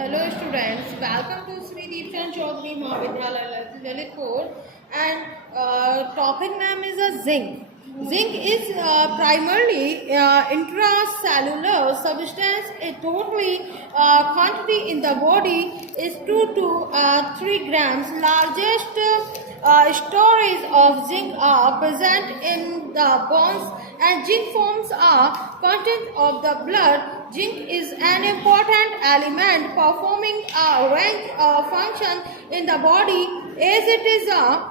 Hello students, welcome to Sri Deepchan Chaudhary Mahavidyalaya Lalitpur, and topic name is a zinc. Zinc is primarily intracellular substance. A totally quantity in the body is 2 to 3 grams. Largest storage of zinc are present in the bones, and zinc forms a content of the blood. Zinc is an important element performing a range of functions in the body, as it is a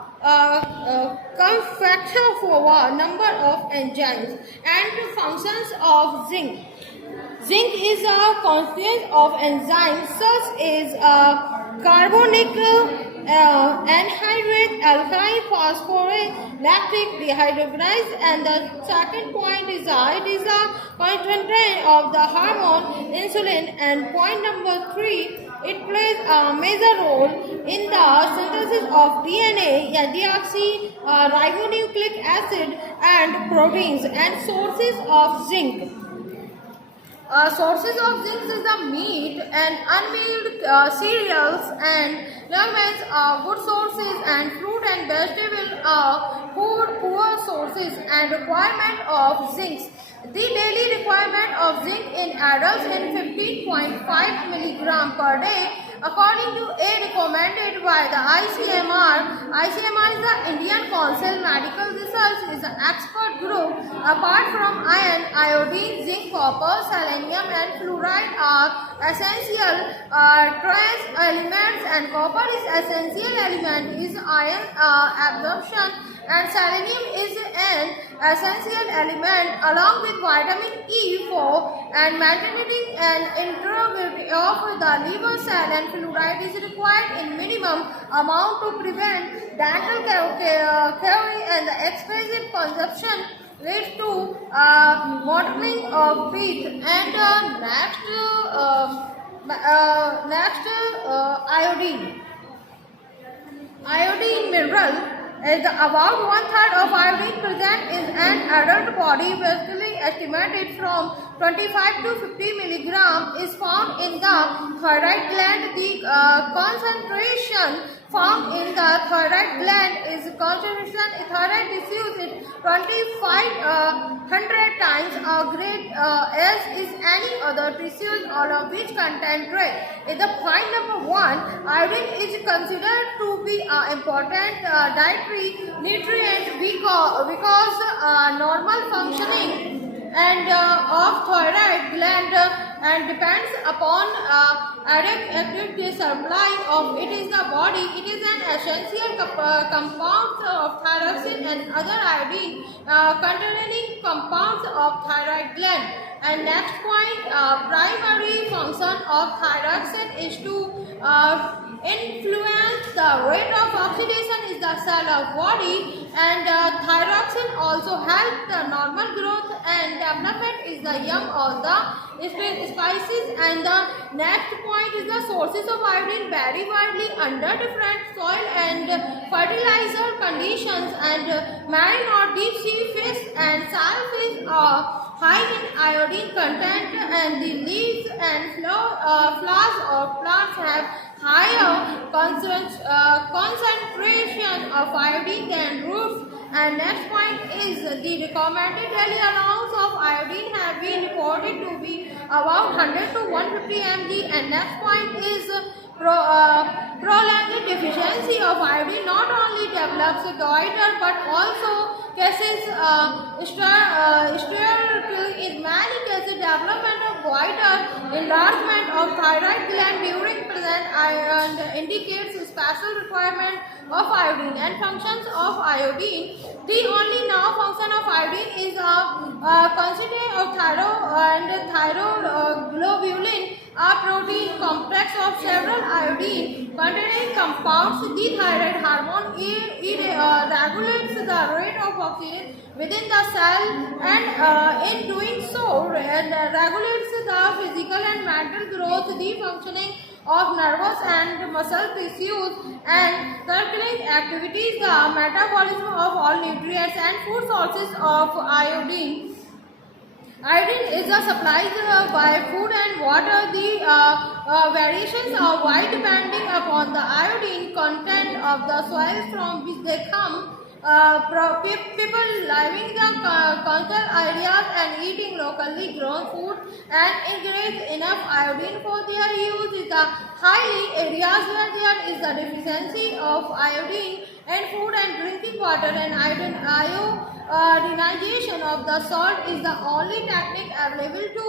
cofactor for a number of enzymes and functions of zinc. Zinc is a constituent of enzymes such as carbonic anhydride, alkyl phosphorus, lactic dehydrogenase, and the second point is it is a constituent of the hormone insulin, and point number 3, it plays a major role in the synthesis of DNA, deoxyribonucleic acid, and proteins, and sources of zinc. Sources of zinc is the meat and unmealed cereals and legumes, wood sources, and fruit and vegetable poor sources, and requirement of zinc. The daily requirement of zinc in adults in 15.5 milligram per day, according to a recommended by the ICMR. ICMR is the Indian Council Medical Research, is an expert group. Apart from iron, iodine, zinc, copper, selenium, and fluoride are essential trace elements, and copper is essential element is iron absorption, and selenium is an essential element along with vitamin E4 and maintaining an integrity of the liver cell, and fluoride is required in minimum amount to prevent dental caries, and the excessive consumption leads to mottling of teeth. And iodine. Iodine mineral is about 1/3 of iodine present in an adult body, basically estimated from 25 to 50 milligram, is found in the thyroid gland. The concentration found in the thyroid gland is concentration in thyroid tissues is 2500 times great as is any other tissues, all of which contain red. In the point number 1, iodine is considered to be an important dietary nutrient because normal functioning and of thyroid gland and depends upon adequate supply of it is the body. It is an essential compound of thyroxine and other iodine containing compounds of thyroid gland. And next point, primary function of thyroxine is to influence the rate of oxidation is the cell of body, and thyroxine also helps the normal growth and development is the young of the spices. And the next point is the sources of iodine vary widely under different soil and fertilizer conditions, and marine or deep sea fish and shellfish are high in iodine content, and the leaves and flowers of plants have higher concentration of iodine than roots. And next point is the recommended daily allowance of iodine have been reported to be about 100 to 150 mg. And next point is prolonged deficiency of iodine not only develops goiter but also cases in many cases development of goiter, enlargement of thyroid gland during present and indicates special requirement of iodine. And functions of iodine. The only now function of iodine is a constituent of thyroglobulin, a protein complex of several iodine containing compounds. The thyroid hormone regulates the rate of oxygen within the cell, and in doing so regulates the physical and mental growth, the functioning of nervous and muscle tissues, and circulating activities, the metabolism of all nutrients, and food sources of iodine. Iodine is supplied by food and water. The variations are wide depending upon the iodine content of the soil from which they come. People living in the coastal areas and eating locally grown food and ingredient enough iodine for their use is the highly areas where there is a deficiency of iodine and food and drinking water and iodinization of the salt is the only technique available to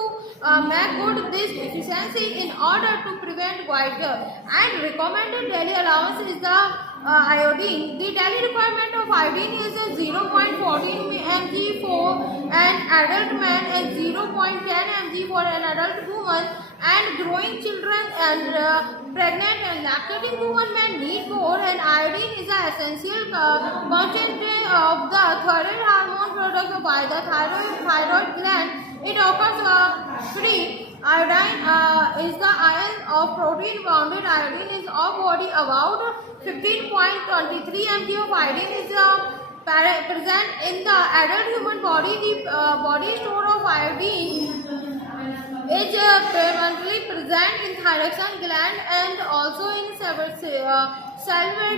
make good this deficiency in order to prevent goiter and recommended daily allowance is the iodine. The daily requirement of iodine is 0.14 mg for an adult man and 0.10 mg for an adult woman, and growing children and pregnant and lactating women may need more, and iodine is an essential constituent of the thyroid hormone produced by the thyroid gland. It occurs free. Iodine is the ion of protein bounded. Iodine is of body about 15.23 mg of iodine is present in the adult human body. The body store of iodine is primarily present in thyroid gland and also in salivary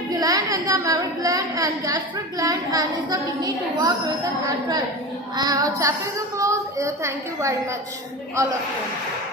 gland and the mammary gland and gastric gland, and is the kidney to work with an attract. Chapter is closed. Thank you very much, all of you.